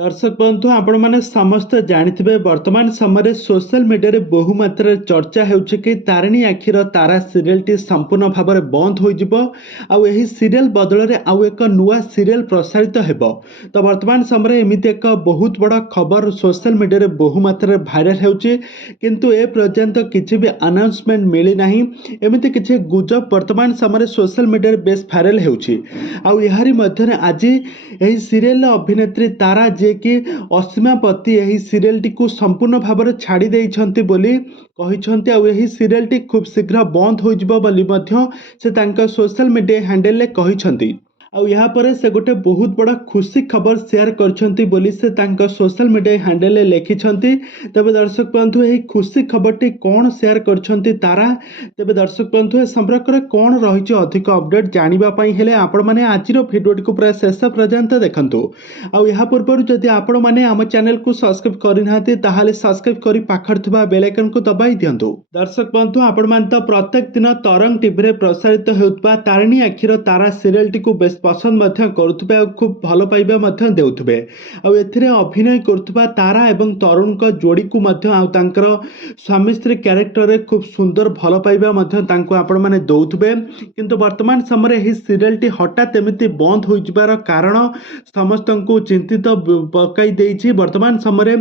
दर्शक बंधु आपण मैंने समस्त जानिथिबे वर्तमान समय सोशल मीडिया रे बहु मात्रा चर्चा होउछि कि तारिणी आखिर तारा सीरियल टी संपूर्ण भाव में बंद हो जिवो आउ एही सीरियल बदल रे आउ एक नुआ सीरियल प्रसारित हेबो। तो वर्तमान समय एमिति एक बहुत बड़ा खबर सोशल मीडिया रे बहु मात्रा भाइराल होउछि किंतु ए पर्यंत किछि भी अनाउंसमेंट मिली नाही। एमिति किछि गुजब वर्तमान समय सोशल मीडिया रे बेस भाइराल होउछि आउ एहारी मध्य आज एही सीरियल अभिनेत्री तारा जे कि असीमापति यही सीरियल टी को संपूर्ण भाव में छाड़ी देइछंती बोली कहिछंती आउ यही सीरियल टी खूब शीघ्र बंद हो जिवो बोली मध्य से तांका सोशल मीडिया हैंडल ले कहिछंती। आउ यहाँ पर से गोटे बहुत बड़ा खुशी खबर शेयर करछंती बोली से तांका सोशल मीडिया हैंडल ले लिखिछंती। तबे दर्शक बंधु यही खुशी खबर टी कौन शेयर करछंती तारा तबे दर्शक बंधु ए संपर्क में कौन रही अधिक अपडेट जानिबा पई हेले आपण माने आजिर भिडियो टी को पूरा शेष पर्यंत देखंतु। आउ यहाँ पूर्व जदि आपण माने आम चैनल को सब्सक्राइब करिनाहाती ताहाले सब्सक्राइब करी पाखर थिबा बेल आइकन को दबाई दियंतु। दर्शक बंधु आपण मान तो प्रत्येक दिन तरंग टीवी रे प्रसारित हेउतबा तारिणी आखिर तारा सीरियल टी को बेस पसंद मध्य करुथबे आ खूब भल पाइबा मध्य देउथबे। आ एथिरे अभिनय करथबा तारा एवं तरुण को जोड़ी को मध्य आ तांकर स्वामी स्त्री कैरेक्टर रे खूब सुंदर भल पाइबा मध्य तांको आपण माने दउथबे। किंतु वर्तमान समय ही सीरियल टी हठात एमिति बंद हो जिबार कारण समस्त को चिंतित पकाई देइछि। वर्तमान समय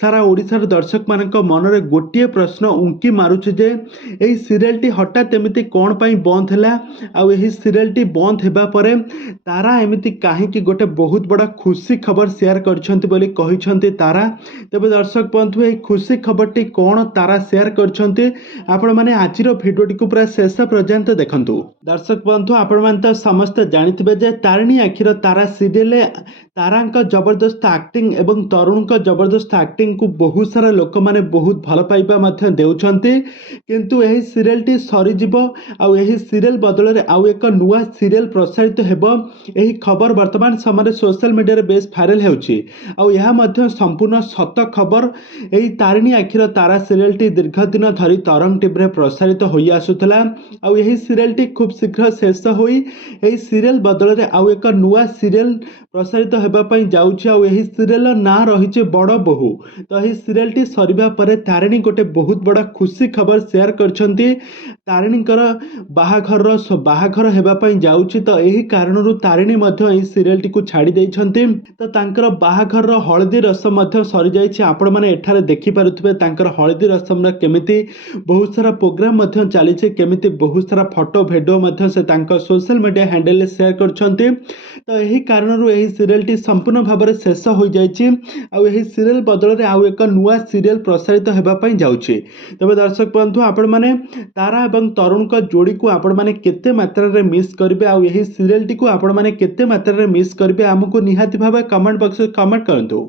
सारा ओडिसार दर्शक मानक मन रे गोटिए प्रश्न उंकी मारुछि जे एही सीरियल टी हठात एमिति कोन पई बंद हैला आ एही सीरियल टी बंद हेबा परे तारा एमिति काहेकि गोटे बहुत बड़ा खुशी खबर शेयर करछंती बोली कहिछंती तारा। तबे दर्शक बंधु ए खुशी खबर टी कोन तारा शेयर करछंती आपण माने आजिर भिडियो टी को पूरा शेष पर्यंत देखंतु। दर्शक बंधु आपण माने तो समस्त जानिथिबे जे तारिणी आखिर तारा सीरियल तारा का जबरदस्त एक्टिंग एवं तरुण का जबरदस्त एक्टिंग को बहुत सारा लोक माने बहुत भल पाइबा मध्य देउछंती। किंतु एही सीरियल टी सरी जिवो आ एही सीरियल बदल रे आउ एक नुआ सीरियल प्रसारित हेबो। एही खबर वर्तमान समय सोशल मीडिया रे बेस भाइराल होउछि आ यह मध्य संपूर्ण सत खबर। एही तारिणी आखिर तारा सीरियल टी दीर्घ दिन धरी तरंग टीवी रे प्रसारित होई आसुतला आ एही सीरियल टी खूब शीघ्र शेष होई एही सीरियल बदल रे आउ एक नुआ सीरियल प्रसारित हेबा पई जाउछि आ एही सीरियल ना रहिछि बड़ बहु। तो एही सीरियल टी सरीबा परे तारिणी गोटे बहुत बड़ा खुशी खबर शेयर करछंती। तारिणीकर बाहाघर हेबा पई जाउछि तो एही कारणरू तारिणी मध्य एही सीरियल टी को छाड़ी देइछंती। तो तांकर बाहाघर हळदी रसम मध्य सरी जाइछि। आपण माने एठारे देखि पारुथबे तांकर हळदी रसम रे केमिति बहुत सारा प्रोग्राम मध्य चलीछि केमिति बहुत सारा फोटो वीडियो मध्य से तांकर सोशल मीडिया हैंडल ले शेयर करछंती। तो एही कारणरू एही सीरियल टी संपूर्ण भाव में शेष हो जाइछि आ एही सीरियल बदल रे आउ एक नुआ सीरियल प्रसारित हेबा पई जाउछि। तबे दर्शक बंधु आपण माने तारा एवं तरुण का जोड़ी को आपण माने केते मात्रा रे मिस करिवे आ एही सीरियल टी को आपण माने केते मात्रा रे मिस करिवे हमकु निहाती भाबे कमेंट बॉक्स में कमेंट करंतु।